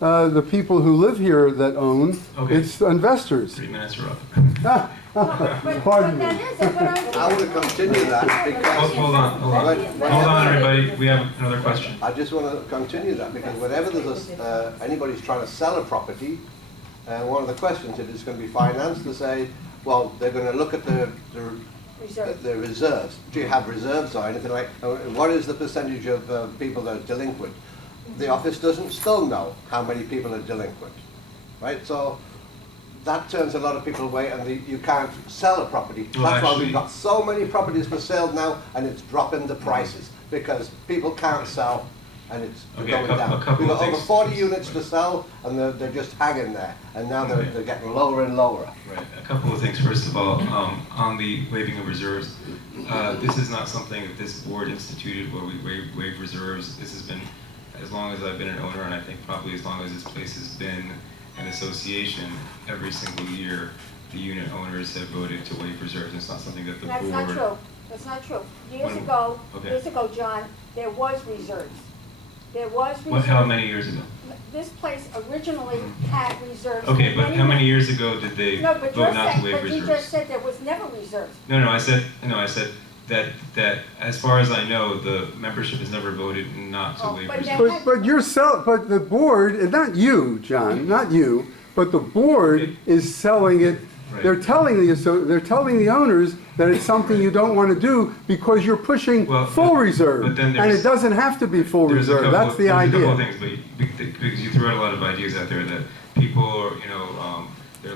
the people who live here that own. Okay. It's investors. 3 minutes are up. Pardon me. That is a good idea. I want to continue that because... Hold on. Hold on, everybody. We have another question. I just want to continue that because whenever there's anybody's trying to sell a property, one of the questions is going to be financed to say, well, they're going to look at the reserves. Do you have reserves or anything like? What is the percentage of people that are delinquent? The office doesn't still know how many people are delinquent, right? So that turns a lot of people away, and you can't sell a property. Well, That's why actually- we've got so many properties for sale now, and it's dropping the prices because people can't sell, and it's Okay, going a down. couple We've of got over things. 40 units to sell, and they're just hanging there, and now they're getting lower and lower. Right. A couple of things. First of all, on the waiving of reserves, this is not something that this board instituted where we waive reserves. This has been as long as I've been an owner, and I think probably as long as this place has been an association. Every single year, the unit owners have voted to waive reserves. It's not something that the That's board. not true. That's not true. When- okay. Years ago, John, there was reserves. There was reserves. What? How many years ago? This place originally had reserves. Okay, but how many years ago did they No, but vote not to waive you just reserves? said there was never reserves. No, I said that as far as I know, the membership has never voted not to Oh, waive but reserves. But but the board, and not you, John, not you, but the board is selling it. Right. They're telling the owners that it's something you don't want to do because you're pushing Well, full reserve, but then and there's- it doesn't have to be full There's a reserve. couple- That's the there's a couple idea. of things, because you threw out a lot of ideas out there that people are, they're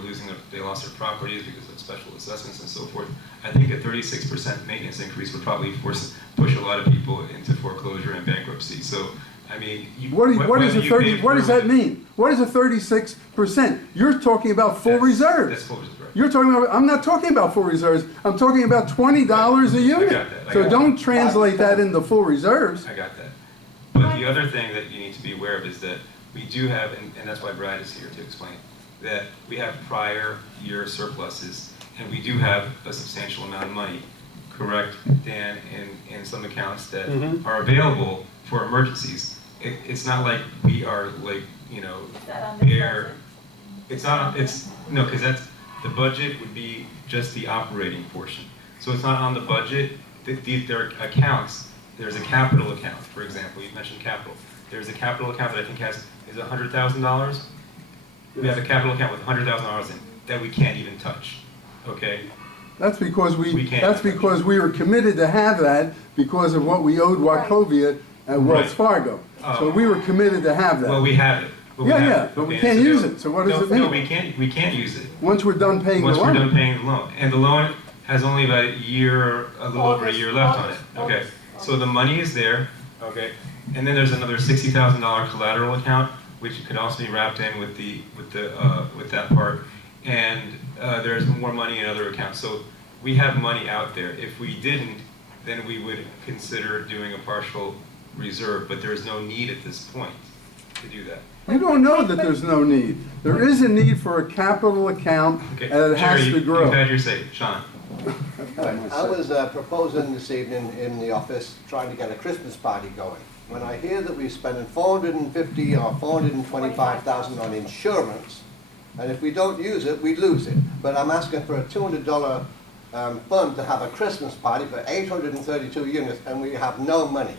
they lost their properties because of special assessments and so forth. I think a 36% maintenance increase would probably push a lot of people into foreclosure and bankruptcy. So, I mean, What is whether a you 30? pay What does for that it- mean? What is a 36%? You're talking about full That's reserves. full reserve. You're talking about. I'm not talking about full reserves. I'm talking about $20 a unit. that. I So got don't translate that into full reserves. I got that. But the other thing that you need to be aware of is that we do have, and that's why Brad is here to explain, that we have prior year surpluses, and we do have a substantial amount of money, correct, Dan, in some accounts that are available for emergencies. It's not like we are like, bare. It's not, no, because the budget would be just the operating portion. So it's not on the budget. There are accounts. There's a capital account, for example. You mentioned capital. There's a capital account that I think is $100,000. We have a capital account with $100,000 in that we can't even touch. Okay. That's because We can't. That's because we were committed to have that because of what we owed Wachovia and Wells Right. Fargo. So we were committed to have that. Well, we have it. But we Yeah, have yeah, it. but we Okay, can't so use no- it. So what does no, it mean? No, we can't use it. Once we're done paying Once the we're loan. done paying the loan, and the loan has only about a little over a year left on it. Okay, so the money is there. Okay, and then there's another $60,000 collateral account, which could also be wrapped in with that part, and there's more money in other accounts. So we have money out there. If we didn't, then we would consider doing a partial reserve, but there's no need at this point to do that. You don't know that there's no need. There is a need for a capital account, Okay, and it has Jerry, to grow. you've had your say. Sean. I was proposing this evening in the office, trying to get a Christmas party going. When I hear that we're spending $450,000 or $425,000 on insurance, and if we don't use it, we lose it. But I'm asking for a $200 fund to have a Christmas party for 832 units, and we have no money.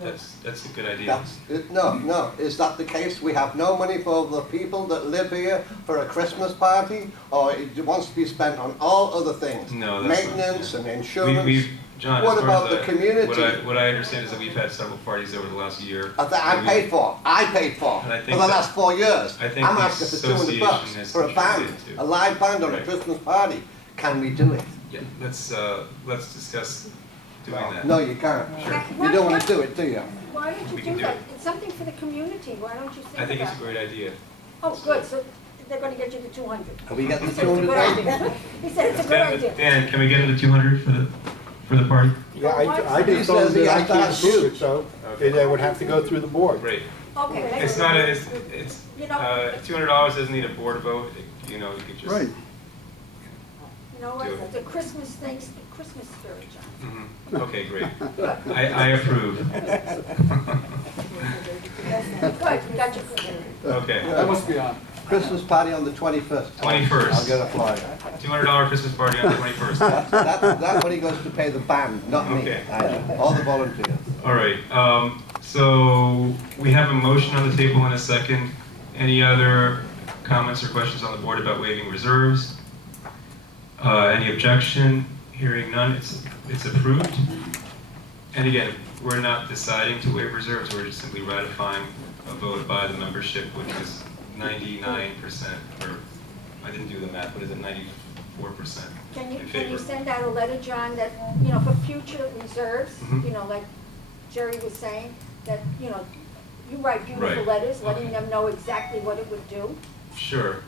That's a good idea. No. Is that the case? We have no money for the people that live here for a Christmas party, or it wants to be spent on all other things? No, that's not- Maintenance yeah. and insurance. John, What as far about as the community? What I understand is that we've had several parties over the last year. I paid for. I paid for And I for think the that- last 4 years. I think I'm the asking for association $200 has for a band, contributed to- a live band on a Right. Christmas party. Can we do it? Yeah, let's discuss doing that. No, you can't. Sure. You don't want to do it, do you? Why don't We you can do do that? it. It's something for the community. Why don't you think I think it's a about great idea. Oh, good, so they're gonna get you the 200. Have we got the He said it's a good 200? idea. He said it's a good idea. Dan, can we get him the 200 for the party? Yeah, I He just told says them he that I has to can't ask approve you. it, so they would have to go through the board. Great. Okay. It's not a, it's You know, $200 doesn't need a board vote. You could just. Right. you know what, the Christmas things, Christmas spirit, John. Mhm. Okay, great. I approve. Good, you got your. Okay. That must be on. Christmas party on the 21st. 21st. I'll get a flyer. $200 Christmas party on the 21st. That money goes to pay the band, not me. Okay. All the volunteers. All right, so we have a motion on the table in a second. Any other comments or questions on the board about waiving reserves? Any objection? Hearing none, it's approved. And again, we're not deciding to waive reserves, we're just simply ratifying a vote by the membership, which was 99%, or I didn't do the math, what is it, 94% Can in you favor. send out a letter, John, that, you know, for future reserves, Mhm. you know, like Jerry was saying, that, you know, you write beautiful Right. letters, letting Okay. them know exactly what it would do. Sure.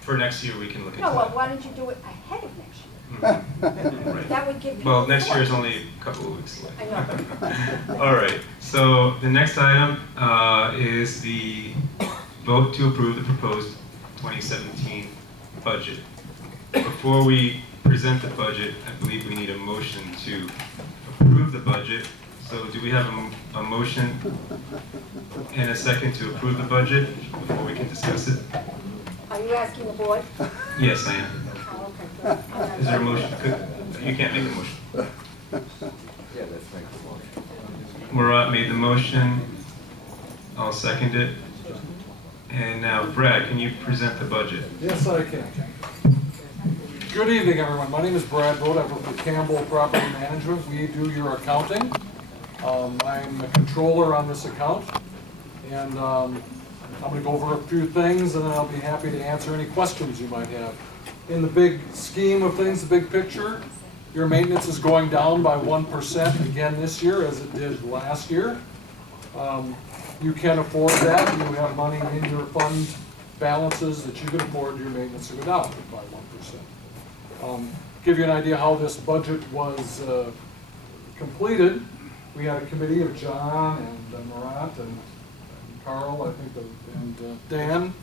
For next year, we can look into No, well, that. why don't you do it ahead of next year? Mhm. Right. That would give people. Well, next year is choice. only a couple of weeks away. I know. All right, so the next item is the vote to approve the proposed 2017 budget. Before we present the budget, I believe we need a motion to approve the budget. So do we have a motion and a second to approve the budget before we can discuss it? Are you asking the board? Yes, I am. Oh, okay, good. Is there a motion? You can't make a motion. Yeah, let's make the motion. Murat made the motion. I'll second it. And now, Brad, can you present the budget? Yes, I can. Good evening, everyone. My name is Brad Bode. I work for Campbell Property Management. We do your accounting. I'm the controller on this account. And I'm going to go over a few things, and then I'll be happy to answer any questions you might have. In the big scheme of things, the big picture, your maintenance is going down by 1% again this year, as it did last year. You can afford that. You have money in your fund balances that you can afford your maintenance to go down by 1%. Give you an idea how this budget was completed. We had a committee of John and Murat and Carl, I think, and Dan,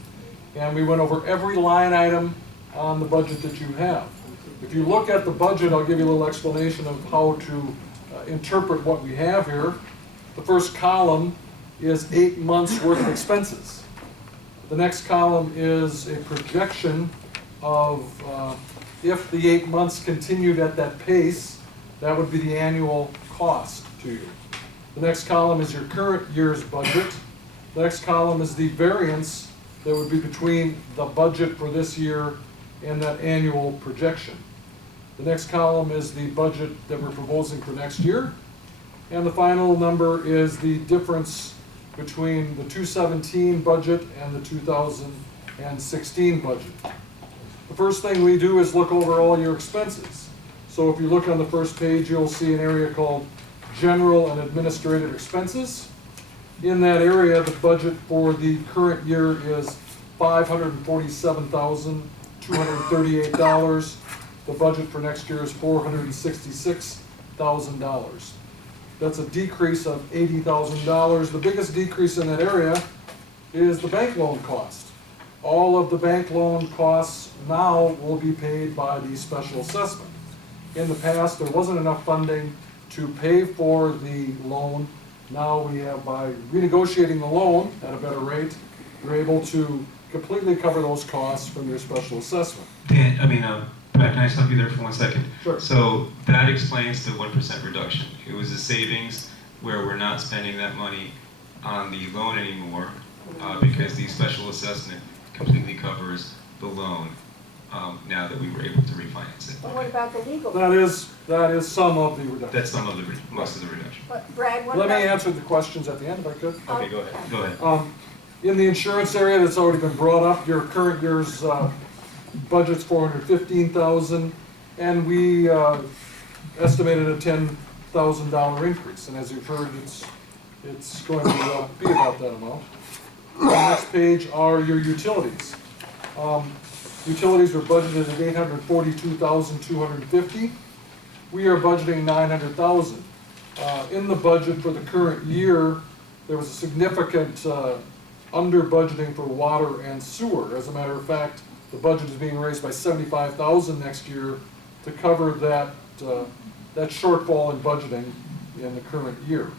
and we went over every line item on the budget that you have. If you look at the budget, I'll give you a little explanation of how to interpret what we have here. The first column is 8 months worth of expenses. The next column is a projection of if the 8 months continued at that pace, that would be the annual cost to you. The next column is your current year's budget. The next column is the variance that would be between the budget for this year and that annual projection. The next column is the budget that we're proposing for next year. And the final number is the difference between the 2017 budget and the 2016 budget. The first thing we do is look over all your expenses. So if you look on the first page, you'll see an area called General and Administrative Expenses. In that area, the budget for the current year is $547,238. The budget for next year is $466,000. That's a decrease of $80,000. The biggest decrease in that area is the bank loan cost. All of the bank loan costs now will be paid by the special assessment. In the past, there wasn't enough funding to pay for the loan. Now we have, by renegotiating the loan at a better rate, you're able to completely cover those costs from your special assessment. Dan, Brad, can I stop you there for 1 second? Sure. So that explains the 1% reduction. It was a savings where we're not spending that money on the loan anymore because the special assessment completely covers the loan now that we were able to refinance it. But what about the legal? That is some of the reduction. That's some of the, most of the reduction. But Brad, what Let about? me answer the questions at the end if I could. Okay, go ahead. Go ahead. In the insurance area, that's already been brought up, your current year's budget's $415,000, and we estimated a $10,000 increase. And as you've heard, it's going to be about that amount. On the next page are your utilities. Utilities were budgeted at $842,250. We are budgeting $900,000. In the budget for the current year, there was a significant under budgeting for water and sewer. As a matter of fact, the budget is being raised by $75,000 next year to cover that that shortfall in budgeting in the current year.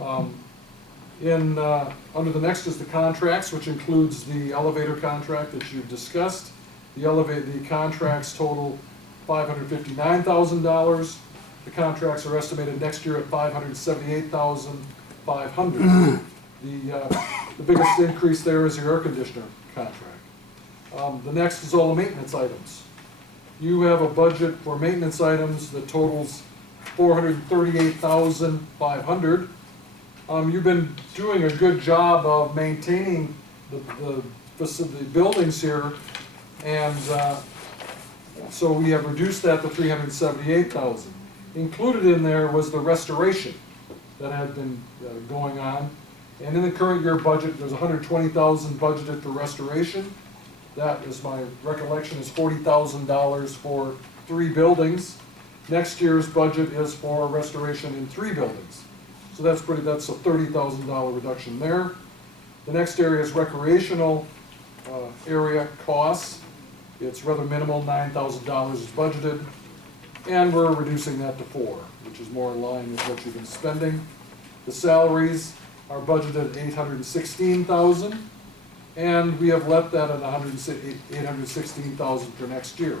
Under the next is the contracts, which includes the elevator contract that you've discussed. The contracts total $559,000. The contracts are estimated next year at $578,500. The biggest increase there is your air conditioner contract. The next is all the maintenance items. You have a budget for maintenance items that totals $438,500. You've been doing a good job of maintaining the buildings here, and so we have reduced that to $378,000. Included in there was the restoration that had been going on, and in the current year budget, there's $120,000 budgeted for restoration. That is, my recollection, is $40,000 for 3 buildings. Next year's budget is for restoration in 3 buildings. So that's a $30,000 reduction there. The next area is recreational area costs. It's rather minimal, $9,000 is budgeted. And we're reducing that to 4, which is more in line with what you've been spending. The salaries are budgeted at $816,000, and we have left that at $816,000 for next year.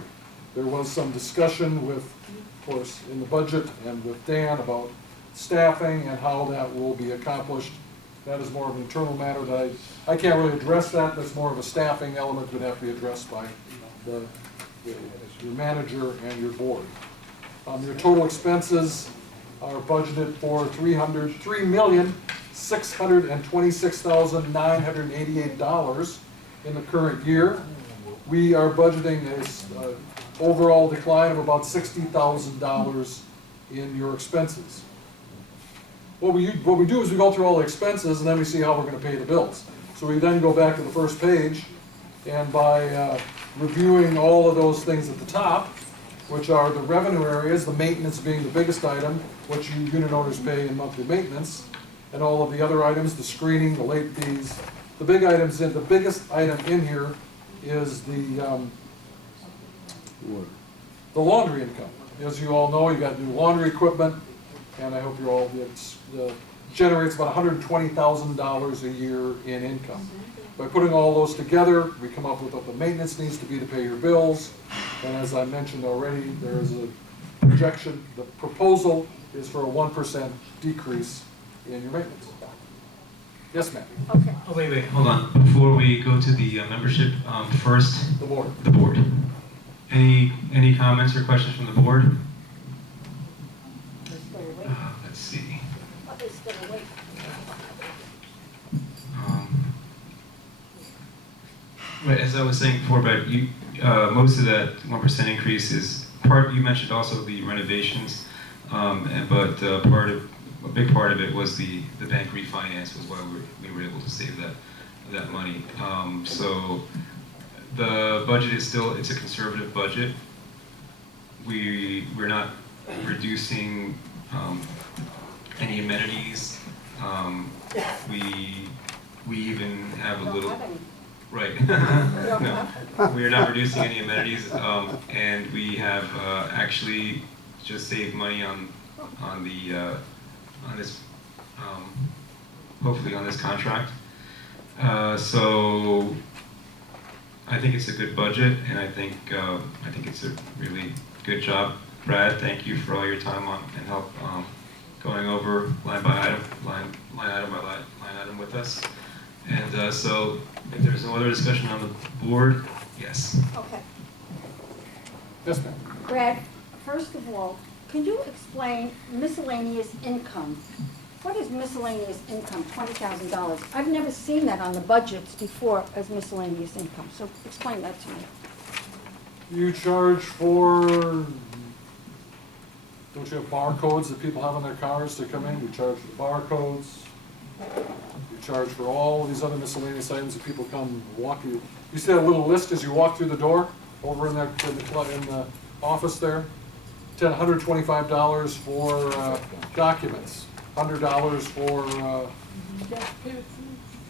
There was some discussion with, of course, in the budget and with Dan about staffing and how that will be accomplished. That is more of an internal matter that I can't really address that. That's more of a staffing element that would have to be addressed by your manager and your board. Your total expenses are budgeted for $3,626,988 in the current year. We are budgeting an overall decline of about $60,000 in your expenses. What we do is we go through all the expenses and then we see how we're going to pay the bills. So we then go back to the first page, and by reviewing all of those things at the top, which are the revenue areas, the maintenance being the biggest item, what you unit owners pay in monthly maintenance, and all of the other items, the screening, the late fees. The big items the biggest item in here is the laundry income. As you all know, you got new laundry equipment, and I hope you're all, it generates about $120,000 a year in income. By putting all those together, we come up with what the maintenance needs to be to pay your bills. And as I mentioned already, there is a projection, the proposal is for a 1% decrease in your maintenance. Yes, ma'am. Okay. Oh, wait, hold on. Before we go to the membership, first, The board. the board. Any comments or questions from the board? They're still awake. Let's see. Oh, they're still awake. Right, as I was saying before, but most of that 1% increase is you mentioned also the renovations, but a big part of it was the bank refinance was why we were able to save that money. So the budget is it's a conservative budget. We're not reducing any amenities. We even have a Don't little. have any. Right. We don't No, have. we are not reducing any amenities, and we have actually just saved money on this, hopefully on this contract. So I think it's a good budget, and I think it's a really good job, Brad. Thank you for all your time and help going over line item by line item with us. And so, if there's no other discussion on the board, yes. Okay. Yes, ma'am. Brad, first of all, can you explain miscellaneous income? What is miscellaneous income, $20,000? I've never seen that on the budgets before as miscellaneous income, so explain that to me. You charge for, don't you have barcodes that people have on their cars to come in? You charge for the barcodes. You charge for all of these other miscellaneous items that people come walk you. You see that little list as you walk through the door over in the office there? $125 for documents, $100 for,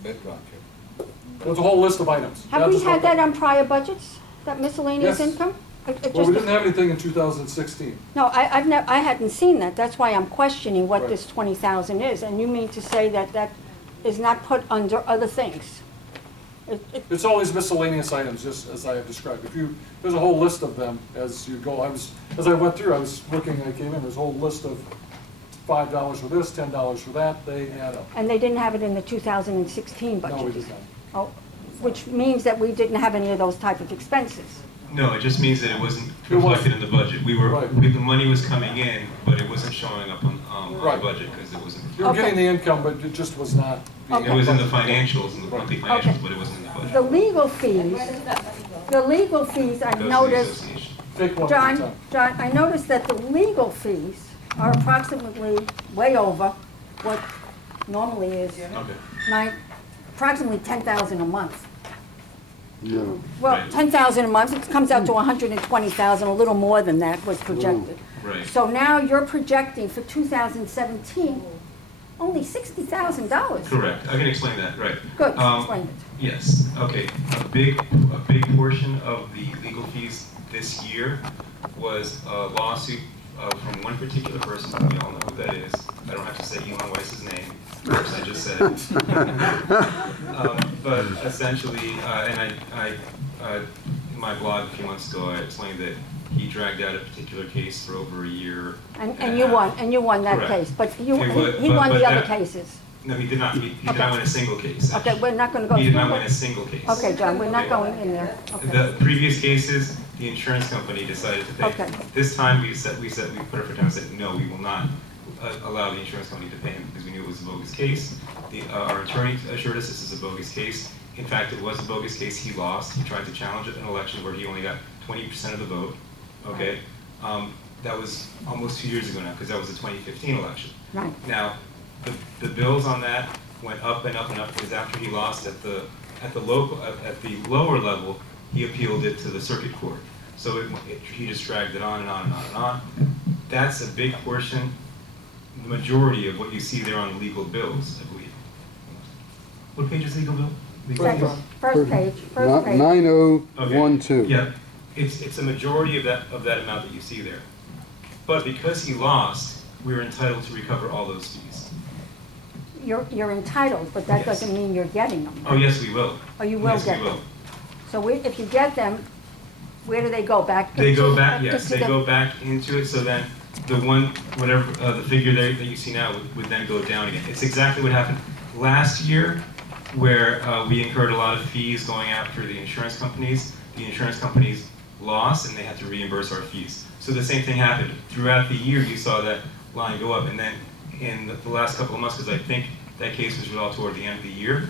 Bedrock. there's a whole list of items. Have we had that on prior budgets, that miscellaneous Yes. income? It Well, we just- didn't have anything in 2016. No, I hadn't seen that. That's why I'm questioning what Right. this 20,000 is. And you mean to say that that is not put under other things? It's always miscellaneous items, just as I have described. There's a whole list of them as you go. As I went through, I was looking, I came in, there's a whole list of $5 for this, $10 for that, they add up. And they didn't have it in the 2016 budget? No, we did not. Oh, which means that we didn't have any of those type of expenses. No, it just means that it wasn't It wasn't. reflected in the budget. Right. The money was coming in, but it wasn't showing up on Right. the budget because it wasn't. You were Okay. getting the income, but it just was not being. Okay. It was in the financials, in the monthly Okay. financials, but it wasn't in the budget. The legal fees, I Goes to the noticed, association. Take one at a John, time. I noticed that the legal fees are approximately way over what normally is Okay. approximately 10,000 a month. No. Well, Right. 10,000 a month, it comes out to 120,000, a little more than that was projected. Right. So now you're projecting for 2017, only $60,000. Correct. I can explain that, right. Good, Um, explain it. Yes, okay. A big portion of the legal fees this year was a lawsuit from one particular person, we all know who that is. I don't have to say Elon Weiss's name, of course, I just said it. But essentially, and in my blog a few months ago, I explained that he dragged out a particular case for over a year. And you won that Correct. case, but he But won the other that- cases. No, he did not. He did Okay. not win a single case. Okay, we're not gonna go He did through not win that. a single case. Okay, John, we're not Okay. going in there. Okay. The previous cases, the insurance company decided to pay. Okay. This time, we put up our time and said, no, we will not allow the insurance company to pay him because we knew it was a bogus case. Our attorney assured us this is a bogus case. In fact, it was a bogus case. He lost. He tried to challenge an election where he only got 20% of the vote. Okay? That was almost 2 years ago now because that was the 2015 election. Right. Now, the bills on that went up and up and up because after he lost at the lower level, he appealed it to the circuit court. So he just dragged it on and on and on and on. That's a big portion, the majority of what you see there on the legal bills, I believe. What page is legal bill? Legal Second, bills? first page. 9012. Yeah, it's a majority of that amount that you see there. But because he lost, we're entitled to recover all those fees. You're entitled, but that Yes. doesn't mean you're getting them. Oh, yes, we will. Oh, you will Yes, get we them. will. So if you get them, where do they go? Back? They go into- back, yes, into they the- go back into it, so then the one, whatever, the figure there that you see now would then go down again. It's exactly what happened last year, where we incurred a lot of fees going after the insurance companies. The insurance companies lost, and they had to reimburse our fees. So the same thing happened. Throughout the year, you saw that line go up, and then in the last couple of months, because I think that case was resolved toward the end of the year,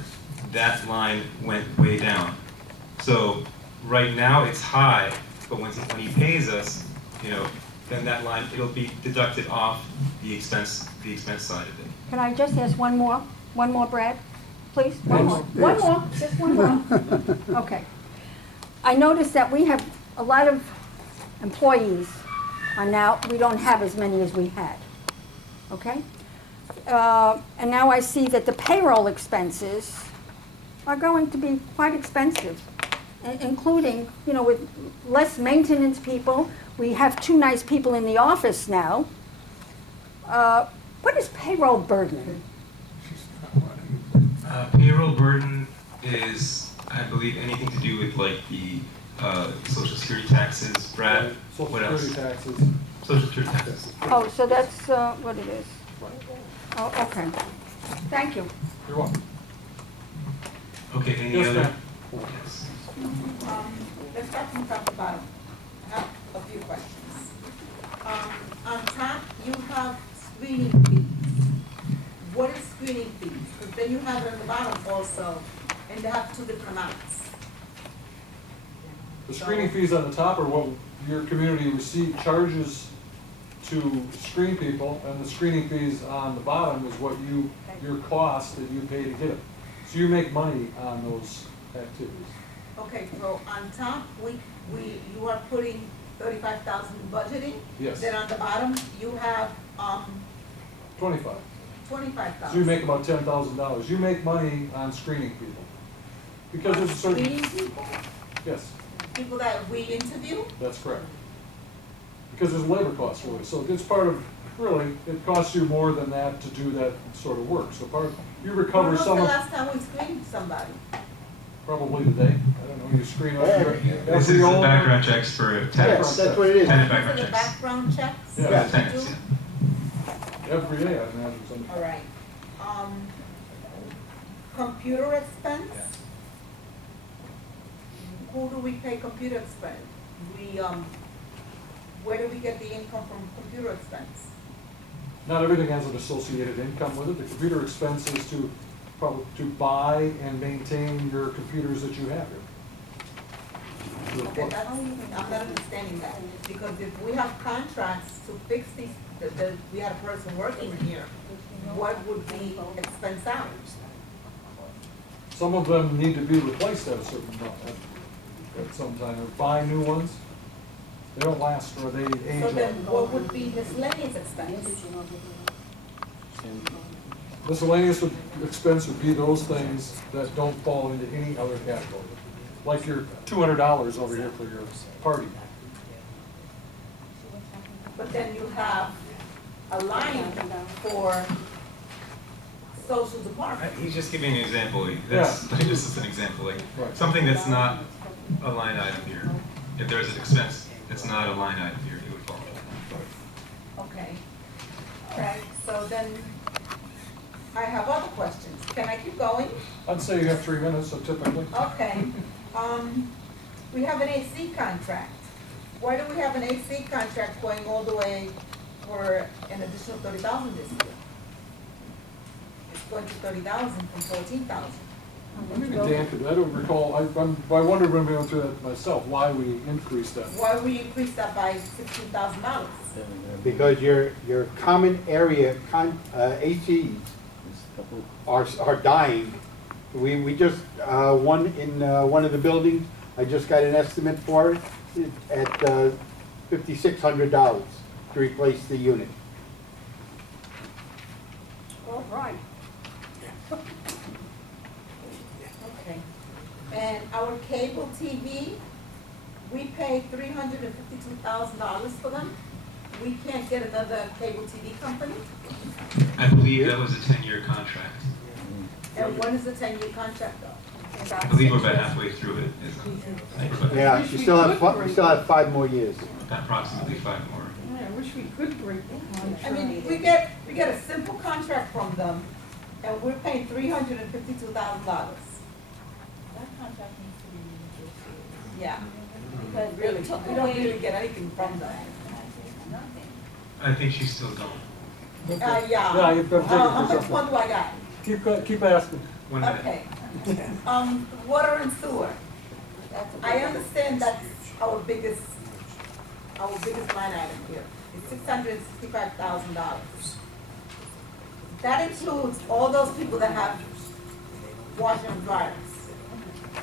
that line went way down. So right now, it's high, but when he pays us, then that line, it'll be deducted off the expense side of it. Can I just ask one more, Brad? Please, one more, Yes. one more, just one more. Okay. I noticed that we have a lot of employees are now, we don't have as many as we had, okay? And now I see that the payroll expenses are going to be quite expensive, including, with less maintenance people. We have 2 nice people in the office now. What is payroll burden? Payroll burden is, I believe, anything to do with like the social security taxes, Brad, Social what else? Security taxes. Social security taxes. Oh, so that's what it is. Oh, okay. Thank you. You're welcome. Okay, any Yes, other? ma'am. Yes. Let's start from top to bottom. I have a few questions. On top, you have screening fees. What is screening fees? Because then you have it on the bottom also, and they have 2 different amounts. The screening fees on the top are what your community charges to screen people, and the screening fees on the bottom is what your cost that you pay to get it. So you make money on those activities. Okay, so on top, you are putting 35,000 budgeting. Yes. Then on the bottom, you have 25. 25,000. So you make about $10,000. You make money on screening people. Because there's a certain, Screening people? yes. people that we interview? That's correct. Because there's labor costs really, so it's part of, really, it costs you more than that to do that sort of work. So you recover When was the some of, last time we screened somebody? probably today, I don't know, you screen up your. This is the background checks for Yes, tenants. that's what it is. Tenant These are background the checks. background checks? Yeah. that you Tenants, do? yeah. Every day, I imagine some. All right. Computer expense? Who do we pay computer expense? Where do we get the income from computer expense? Not everything has an associated income with it. The computer expense is to buy and maintain your computers that you have here. Okay, I'm not understanding that, because if we have contracts to fix these, we had a person working here, what would be expense out? Some of them need to be replaced at a certain point, at some time, or buy new ones. They don't last, or they age So out. then what would be miscellaneous expense? Miscellaneous expense would be those things that don't fall into any other category. Like your $200 over here for your party. But then you have a line for social department. He's just giving an example. That's, this is an example, like Right. something that's not a line item here. If there's an expense that's not a line item here, it would fall. Okay. All right, so then I have other questions. Can I keep going? I'd say you have 3 minutes, so typically. Okay. We have an AC contract. Why do we have an AC contract going all the way for an additional 30,000 this year? It's going to 30,000 from 14,000. Maybe Dan could, I don't recall, I wondered when we went through that myself, why we increased that. Why we increased that by $16,000? Because your common area, ACs are dying. We just, one in one of the buildings, I just got an estimate for it at $5,600 to replace the unit. All right. Okay. And our cable TV, we pay $352,000 for them. We can't get another cable TV company. I believe that was a 10-year contract. And when is the 10-year contract though? I believe we're about halfway through it. Yeah, you still have 5 more years. Approximately 5 more. I wish we could break the contract. I mean, we get a simple contract from them, and we're paying $352,000. That contract needs to be renegotiated. Yeah, Because really, they took we don't away. really get anything from them. Nothing. I think she's still going. Yeah. Yeah, you've got to take it How for much something. fun do I got? Keep asking. 1 minute. Okay. Water and sewer. I understand that's our biggest line item here. It's $665,000. That includes all those people that have washers and dryers,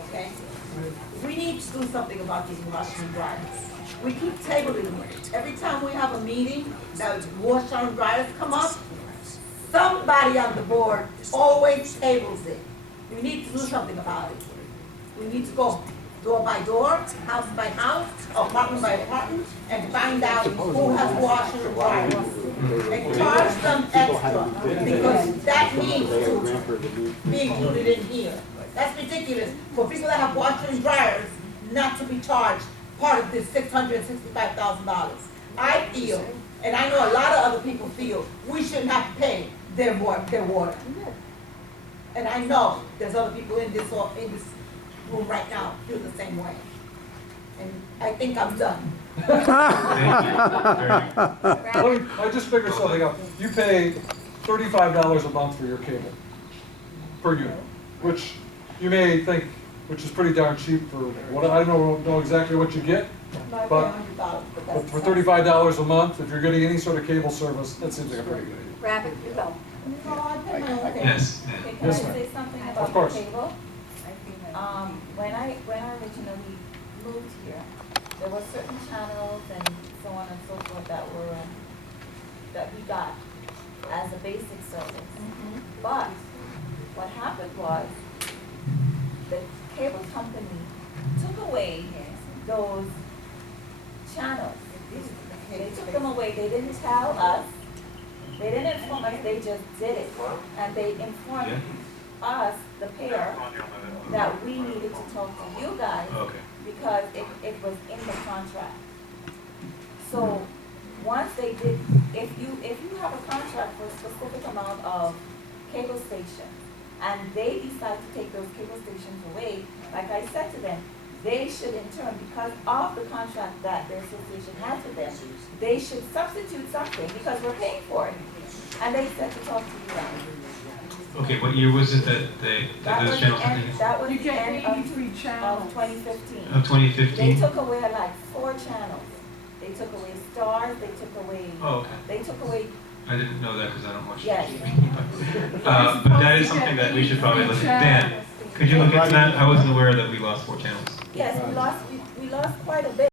okay? We need to do something about these washers and dryers. We keep tabling it. Every time we have a meeting, that washer and dryers come up, somebody on the board always tables it. We need to do something about it. We need to go door by door, house by house, apartment by apartment, and find out who has washers and dryers. And charge them extra, because that needs to be included in here. That's ridiculous for people that have washers and dryers not to be charged part of this $665,000. I feel, and I know a lot of other people feel, we shouldn't have to pay their water. And I know there's other people in this room right now feel the same way. And I think I'm done. Thank you. Very good. I just figured something out. You pay $35 a month for your cable per unit, which you may think, which is pretty darn cheap for what, I don't know exactly what you get, Might be but $100, but but that's. for $35 a month, if you're getting any sort of cable service, that seems like a pretty good idea. Rabbit, you go. No, I pay my own cable. Yes. Okay, can I Yes, ma'am. say something Of about the course. cable? When I originally moved here, there were certain channels and so on and so forth that we got as a basic service. But what happened was, the cable company took away those channels. They took them away, they didn't tell us, they didn't inform us, they just did it. And they informed Yeah. us, the pair, that we needed to talk to you guys Okay. because it was in the contract. So, once they did, if you have a contract for a specific amount of cable stations, and they decide to take those cable stations away, like I said to them, they should in turn, because of the contract that their association has with them, they should substitute something because we're paying for it. And they said to talk to you guys. Okay, what year was it that That those was channels the end, continued? that was You the get end 83 of channels. 2015. Of 2015? They took away like 4 channels. They took away stars, they took away, Oh, okay. they took away, I didn't know that because I don't watch Yes. TV. But that is something that we should probably look at. Dan, could you look into that? I wasn't aware that we lost 4 channels. yes, we lost quite a bit.